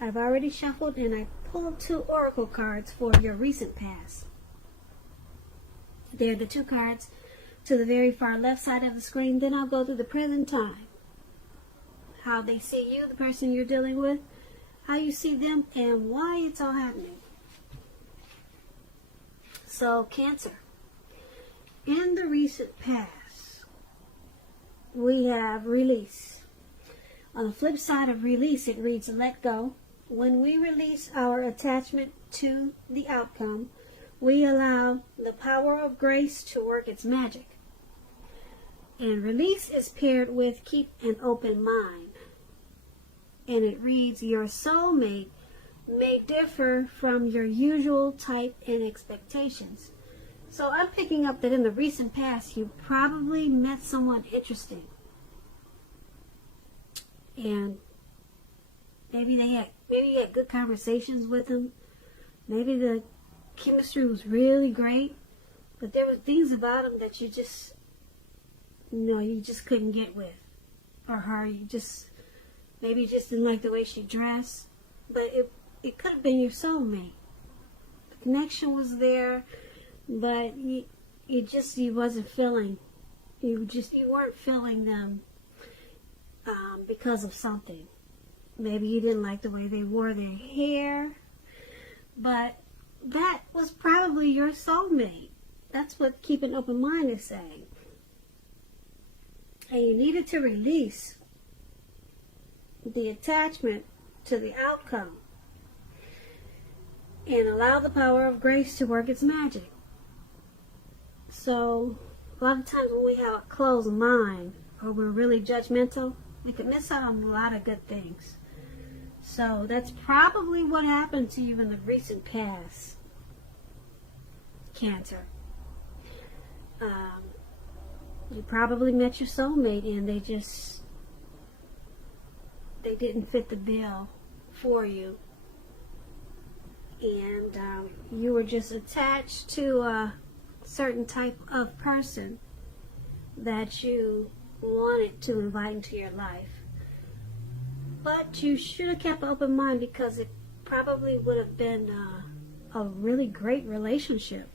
I've already shuffled and I pulled 2 oracle cards for your recent past. They're the 2 cards to the very far left side of the screen. Then I'll go through the present time, how they see you, the person you're dealing with, how you see them, and why it's all happening. So, Cancer. In the recent past, we have release. On the flip side of release, it reads let go. When we release our attachment to the outcome, we allow the power of grace to work its magic. And release is paired with keep an open mind. And it reads, your soulmate may differ from your usual type and expectations. So I'm picking up that in the recent past, you probably met someone interesting. And maybe you had good conversations with them. Maybe the chemistry was really great, but there were things about them that you just couldn't get with, or her. Maybe you just didn't like the way she dressed, but it could have been your soulmate. The connection was there, but you wasn't feeling. You weren't feeling them because of something. Maybe you didn't like the way they wore their hair, but that was probably your soulmate. That's what keep an open mind is saying. And you needed to release the attachment to the outcome and allow the power of grace to work its magic. So, a lot of times when we have a closed mind or we're really judgmental, we can miss out on a lot of good things. So, that's probably what happened to you in the recent past, Cancer. You probably met your soulmate and they didn't fit the bill for you. And you were just attached to a certain type of person that you wanted to invite into your life. But you should have kept an open mind, because it probably would have been a really great relationship.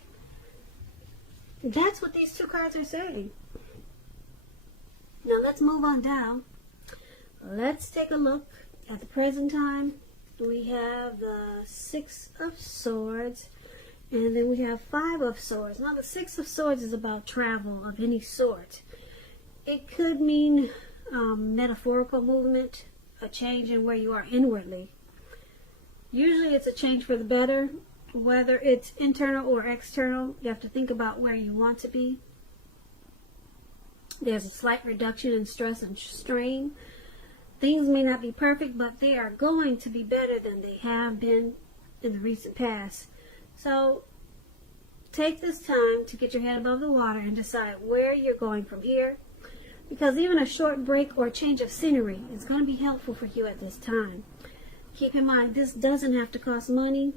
That's what these 2 cards are saying. Now let's move on down. Let's take a look at the present time. We have the 6 of Swords, and then we have 5 of Swords. Now the 6 of Swords is about travel of any sort. It could mean metaphorical movement, a change in where you are inwardly. Usually it's a change for the better. Whether it's internal or external, you have to think about where you want to be. There's a slight reduction in stress and strain. Things may not be perfect, but they are going to be better than they have been in the recent past. So take this time to get your head above the water and decide where you're going from here, because even a short break or change of scenery is going to be helpful for you at this time. Keep in mind, this doesn't have to cost money.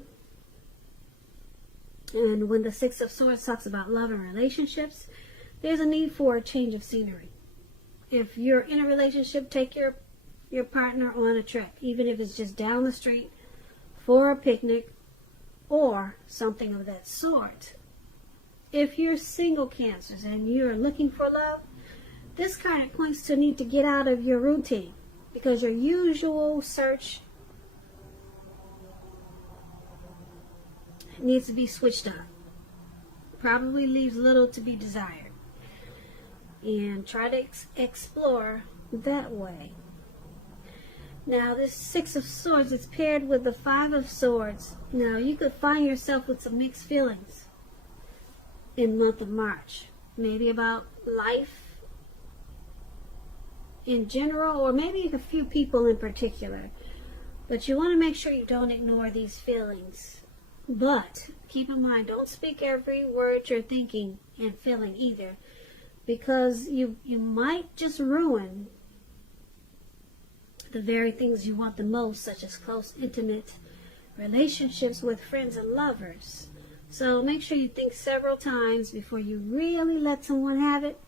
And when the 6 of Swords talks about love and relationships, there's a need for a change of scenery. If you're in a relationship, take your partner on a trip, even if it's just down the street for a picnic or something of that sort. If you're single, Cancers, and you're looking for love, this card points to need to get out of your routine, because your usual search needs to be switched up. Probably leaves little to be desired. And try to explore that way. Now this 6 of Swords is paired with the 5 of Swords. Now you could find yourself with some mixed feelings in the month of March. Maybe about life in general, or maybe a few people in particular. But you want to make sure you don't ignore these feelings. But keep in mind, don't speak every word you're thinking and feeling either, because you might just ruin the very things you want the most, such as close, intimate relationships with friends and lovers. So make sure you think several times before you really let someone have it,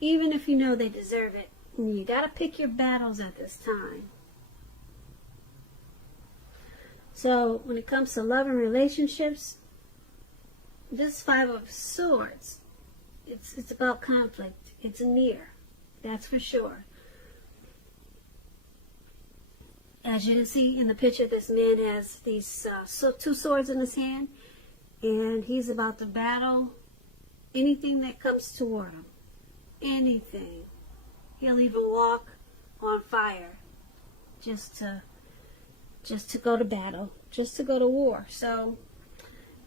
even if you know they deserve it. And you got to pick your battles at this time. So when it comes to love and relationships, this Five of Swords, it's about conflict. It's near, that's for sure. As you can see in the picture, this man has these two swords in his hand, and he's about to battle anything that comes toward him. Anything. He'll even walk on fire just to go to battle, just to go to war. So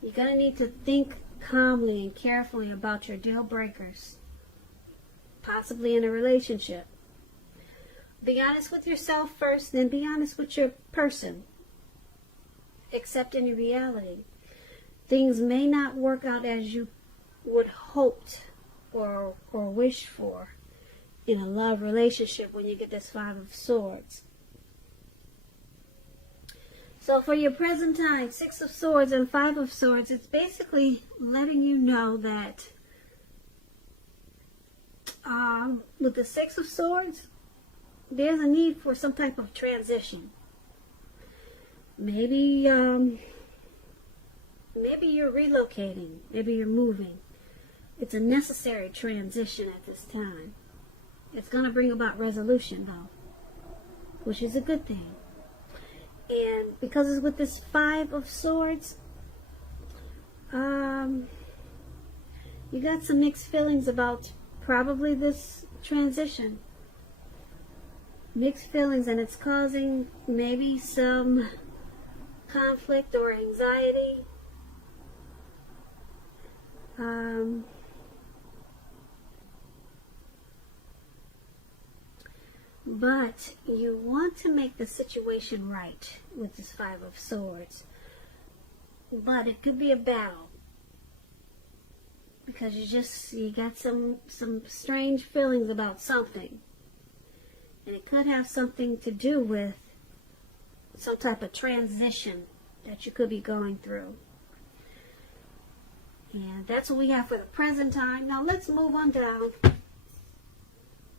you're going to need to think calmly and carefully about your deal breakers, possibly in a relationship. Be honest with yourself first, then be honest with your person. Accept any reality. Things may not work out as you would hoped or wished for in a love relationship when you get this Five of Swords. So for your present time, Six of Swords and Five of Swords, it's basically letting you know that with the Six of Swords, there's a need for some type of transition. Maybe you're relocating. Maybe you're moving. It's a necessary transition at this time. It's going to bring about resolution, though, which is a good thing. And because it's with this Five of Swords, you got some mixed feelings about probably this transition. Mixed feelings, and it's causing maybe some conflict or anxiety. But you want to make the situation right with this Five of Swords. But it could be a battle, because you got some strange feelings about something. And it could have something to do with some type of transition that you could be going through. And that's what we have for the present time. Now let's move on down.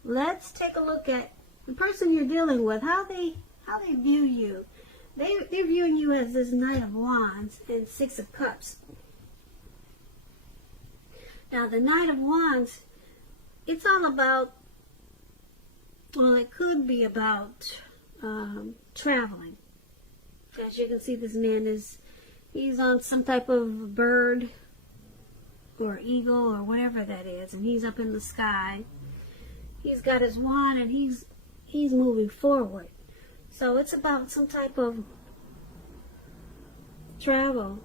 Let's take a look at the person you're dealing with, how they view you. They're viewing you as this Knight of Wands and Six of Cups. Now the Knight of Wands, it's all about, well, it could be about traveling. As you can see, this man he's on some type of bird or eagle or whatever that is, and he's up in the sky. He's got his wand and he's moving forward. So it's about some type of travel.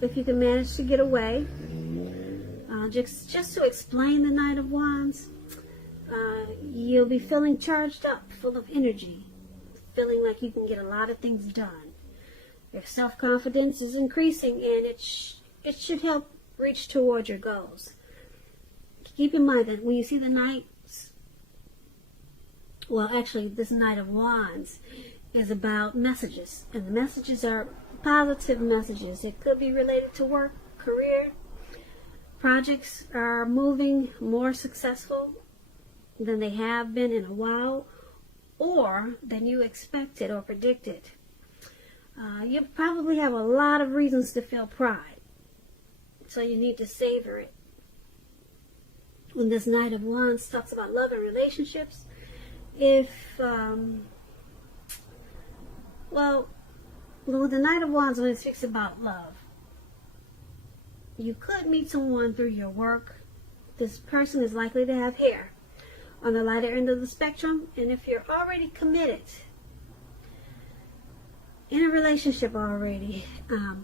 If you can manage to get away. Just to explain the Knight of Wands, you'll be feeling charged up, full of energy, feeling like you can get a lot of things done. Your self-confidence is increasing, and it should help reach towards your goals. Keep in mind that when you see the Knights, well, actually, this Knight of Wands is about messages, and the messages are positive messages. It could be related to work, career. Projects are moving more successful than they have been in a while, or than you expected or predicted. You probably have a lot of reasons to feel pride, so you need to savor it. When this Knight of Wands talks about love and relationships, with the Knight of Wands, when it speaks about love, you could meet someone through your work. This person is likely to have hair on the lighter end of the spectrum, and if you're already committed in a relationship already,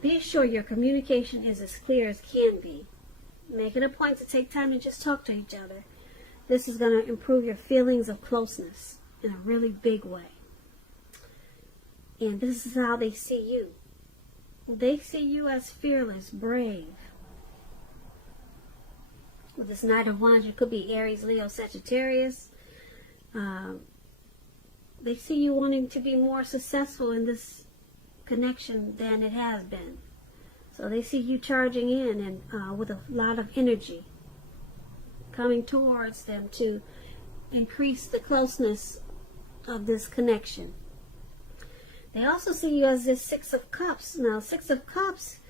be sure your communication is as clear as can be. Make it a point to take time and just talk to each other. This is going to improve your feelings of closeness in a really big way. And this is how they see you. They see you as fearless, brave. With this Knight of Wands, you could be Aries, Leo, Sagittarius. They see you wanting to be more successful in this connection than it has been. So they see you charging in and with a lot of energy coming towards them to increase the closeness of this connection. They also see you as this Six of Cups. Now, Six of Cups,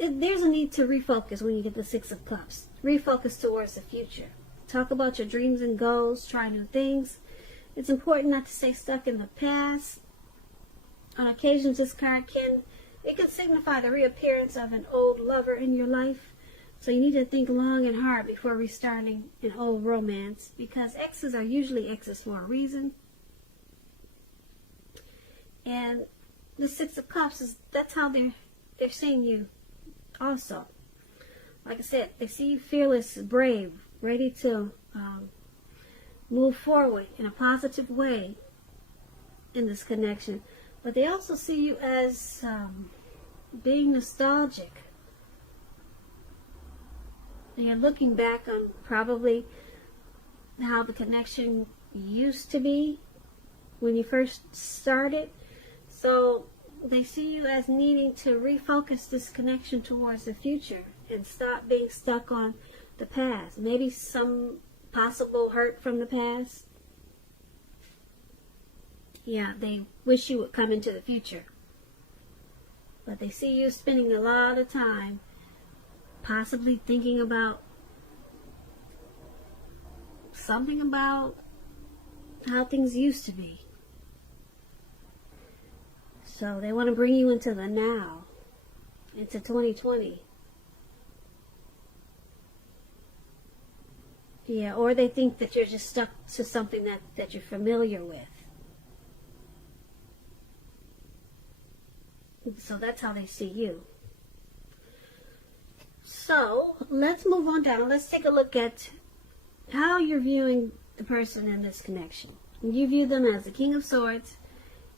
there's a need to refocus when you get the Six of Cups. Refocus towards the future. Talk about your dreams and goals. Try new things. It's important not to stay stuck in the past. On occasions, this card can signify the reappearance of an old lover in your life. So you need to think long and hard before restarting an old romance, because exes are usually exes for a reason. And the Six of Cups, that's how they're seeing you also. Like I said, they see you fearless, brave, ready to move forward in a positive way in this connection. But they also see you as being nostalgic. And you're looking back on probably how the connection used to be when you first started. So they see you as needing to refocus this connection towards the future and stop being stuck on the past. Maybe some possible hurt from the past. Yeah, they wish you would come into the future. But they see you spending a lot of time possibly thinking about something about how things used to be. So they want to bring you into the now, into 2020. Yeah, or they think that you're just stuck to something that you're familiar with. So that's how they see you. So let's move on down. Let's take a look at how you're viewing the person in this connection. You view them as the King of Swords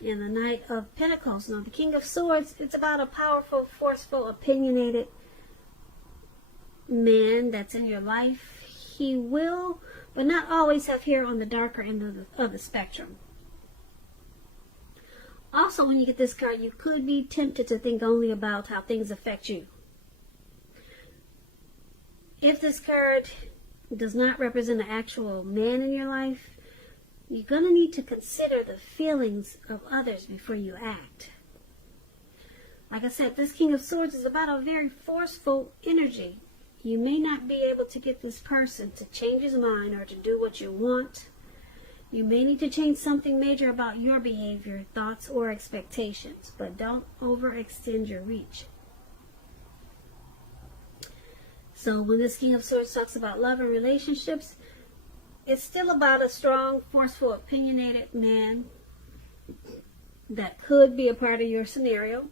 and the Knight of Pentacles. Now, the King of Swords, it's about a powerful, forceful, opinionated man that's in your life. He will, but not always, have hair on the darker end of the spectrum. Also, when you get this card, you could be tempted to think only about how things affect you. If this card does not represent an actual man in your life, you're going to need to consider the feelings of others before you act. Like I said, this King of Swords is about a very forceful energy. You may not be able to get this person to change his mind or to do what you want. You may need to change something major about your behavior, thoughts, or expectations, but don't overextend your reach. So when this King of Swords talks about love and relationships, it's still about a strong, forceful, opinionated man that could be a part of your scenario.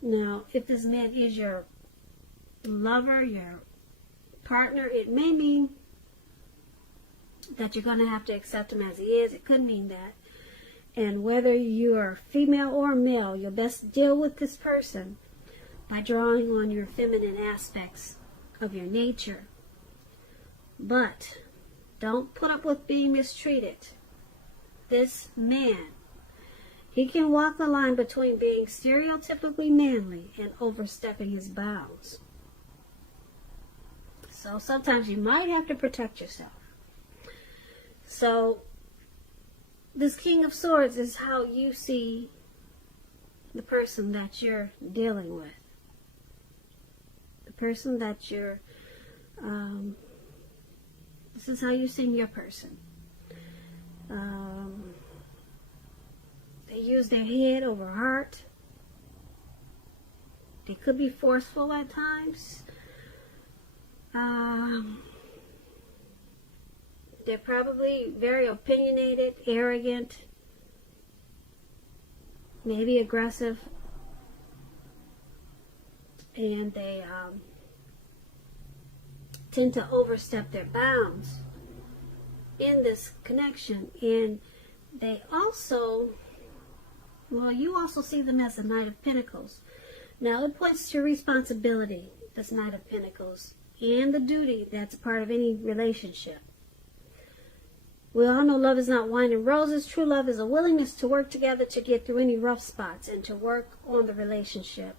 Now, if this man is your lover, your partner, it may mean that you're going to have to accept him as he is. It could mean that. And whether you're female or male, you'll best deal with this person by drawing on your feminine aspects of your nature. But don't put up with being mistreated. This man, he can walk the line between being stereotypically manly and overstepping his bounds. So sometimes you might have to protect yourself. So this King of Swords is how you see the person that you're dealing with. The person that you're, this is how you're seeing your person. They use their head over heart. They could be forceful at times. They're probably very opinionated, arrogant, maybe aggressive, and they tend to overstep their bounds in this connection. And they also, well, you also see them as the Knight of Pentacles. Now, it points to responsibility, this Knight of Pentacles, and the duty that's part of any relationship. We all know love is not wine and roses. True love is a willingness to work together to get through any rough spots and to work on the relationship.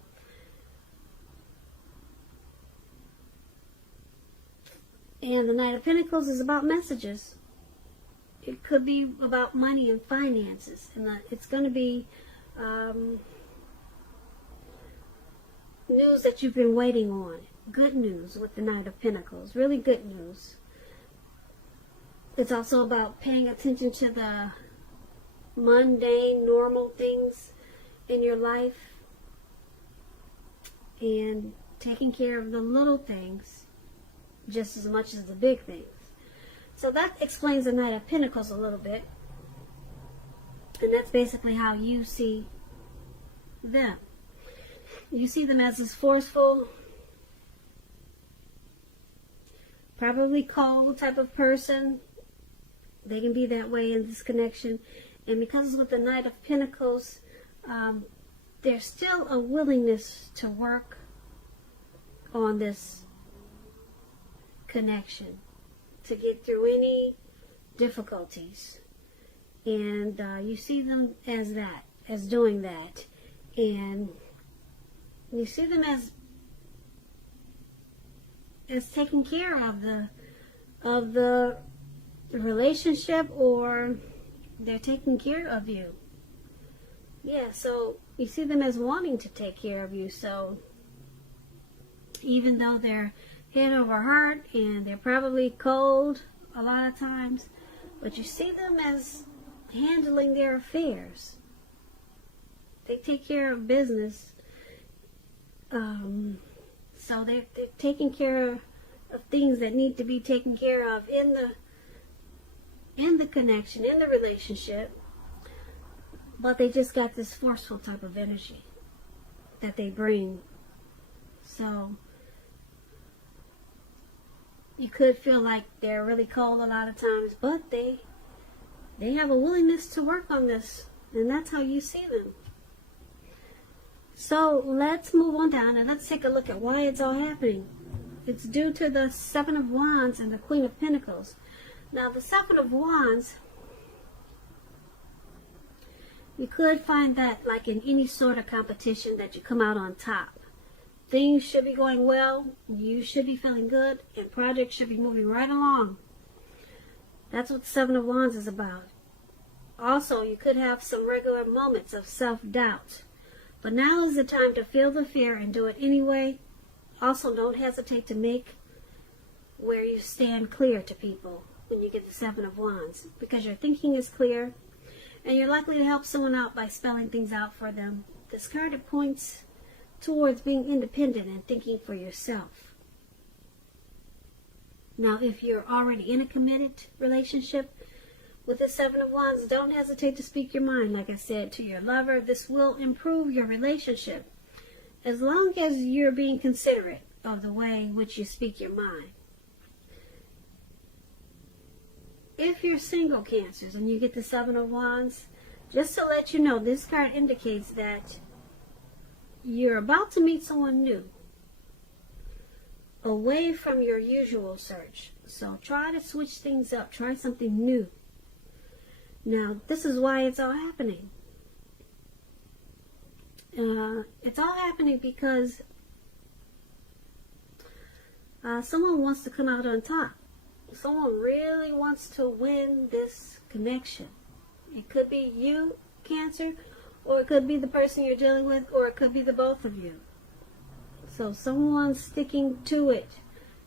And the Knight of Pentacles is about messages. it could be about money and finances, and it's going to be news that you've been waiting on. Good news with the Knight of Pentacles, really good news. It's also about paying attention to the mundane, normal things in your life and taking care of the little things just as much as the big things. So that explains the Knight of Pentacles a little bit. And that's basically how you see them. You see them as this forceful, probably cold type of person. They can be that way in this connection. And because with the Knight of Pentacles, there's still a willingness to work on this connection, to get through any difficulties. And you see them as that, as doing that. And you see them as taking care of the relationship, or they're taking care of you. Yeah, so you see them as wanting to take care of you. So even though they're head over heart and they're probably cold a lot of times, but you see them as handling their affairs. They take care of business. So they're taking care of things that need to be taken care of in the connection, in the relationship. But they just got this forceful type of energy that they bring. So you could feel like they're really cold a lot of times, but they have a willingness to work on this, and that's how you see them. So let's move on down and let's take a look at why it's all happening. It's due to the Seven of Wands and the Queen of Pentacles. Now the Seven of Wands, you could find that like in any sort of competition that you come out on top. Things should be going well, you should be feeling good, and projects should be moving right along. That's what the Seven of Wands is about. Also, you could have some regular moments of self-doubt. But now is the time to feel the fear and do it anyway. Also, don't hesitate to make where you stand clear to people when you get the Seven of Wands, because your thinking is clear and you're likely to help someone out by spelling things out for them. This card, it points towards being independent and thinking for yourself. Now, if you're already in a committed relationship with the Seven of Wands, don't hesitate to speak your mind. Like I said, to your lover, this will improve your relationship as long as you're being considerate of the way in which you speak your mind. If you're single, Cancers, and you get the Seven of Wands, just to let you know, this card indicates that you're about to meet someone new, away from your usual search. So try to switch things up. Try something new. Now, this is why it's all happening. It's all happening because someone wants to come out on top. Someone really wants to win this connection. It could be you, Cancer, or it could be the person you're dealing with, or it could be the both of you. So someone's sticking to it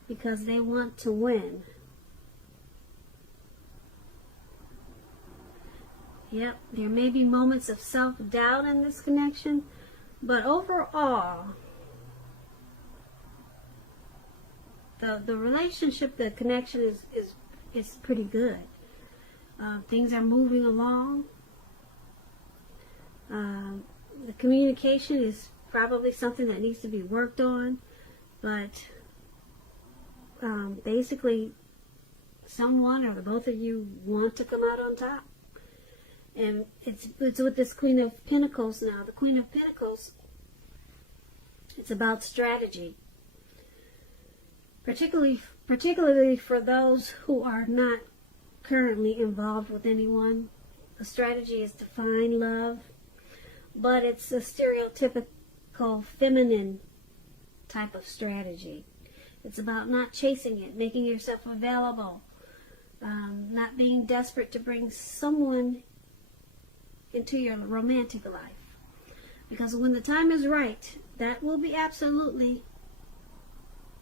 because they want to win. Yep, there may be moments of self-doubt in this connection, but overall, the relationship, the connection is pretty good. Things are moving along. The communication is probably something that needs to be worked on, but basically, someone or the both of you want to come out on top. And it's with this Queen of Pentacles now. The Queen of Pentacles, it's about strategy. Particularly for those who are not currently involved with anyone. The strategy is to find love, but it's a stereotypical feminine type of strategy. It's about not chasing it, making yourself available, not being desperate to bring someone into your romantic life. Because when the time is right, that will be absolutely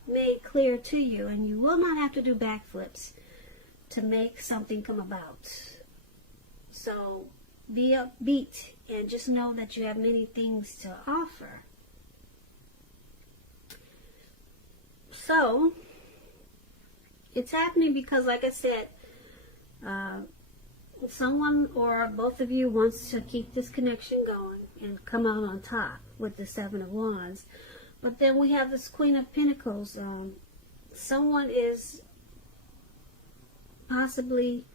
made clear to you, and you will not have to do backflips to make something come about. So be upbeat and just know that you have many things to offer. So it's happening because, like I said, someone or both of you wants to keep this connection going and come out on top with the Seven of Wands. But then we have this Queen of Pentacles. Someone is possibly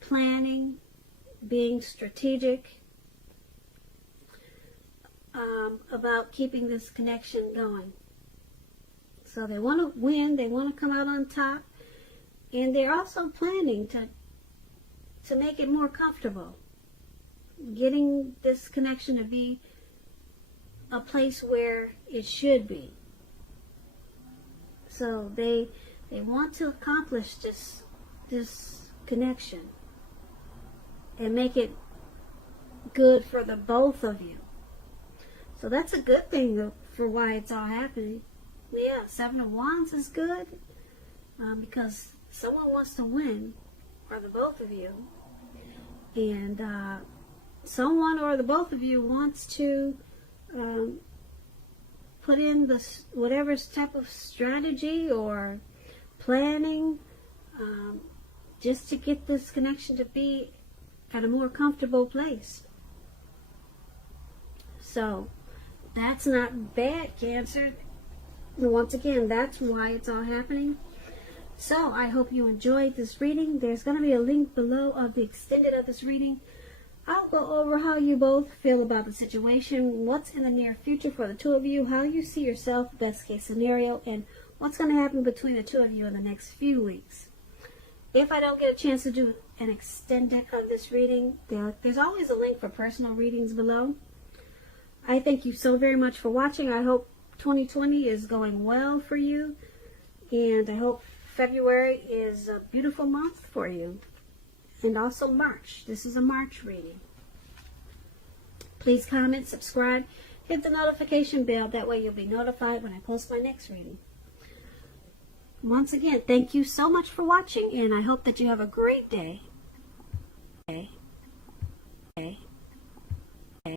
planning, being strategic about keeping this connection going. So they want to win, they want to come out on top, and they're also planning to make it more comfortable, getting this connection to be a place where it should be. So they want to accomplish this connection and make it good for the both of you. So that's a good thing for why it's all happening. Yeah, Seven of Wands is good because someone wants to win for the both of you, and someone or the both of you wants to put in this whatever type of strategy or planning just to get this connection to be at a more comfortable place. So that's not bad, Cancer. Once again, that's why it's all happening. So I hope you enjoyed this reading. There's going to be a link below of the extended of this reading. I'll go over how you both feel about the situation, what's in the near future for the two of you, how you see yourself, best case scenario, and what's going to happen between the two of you in the next few weeks. If I don't get a chance to do an extended of this reading, there's always a link for personal readings below. I thank you so very much for watching. I hope 2020 is going well for you, and I hope February is a beautiful month for you, and also March. This is a March reading. Please comment, subscribe, hit the notification bell. That way you'll be notified when I post my next reading. Once again, thank you so much for watching, and I hope that you have a great day.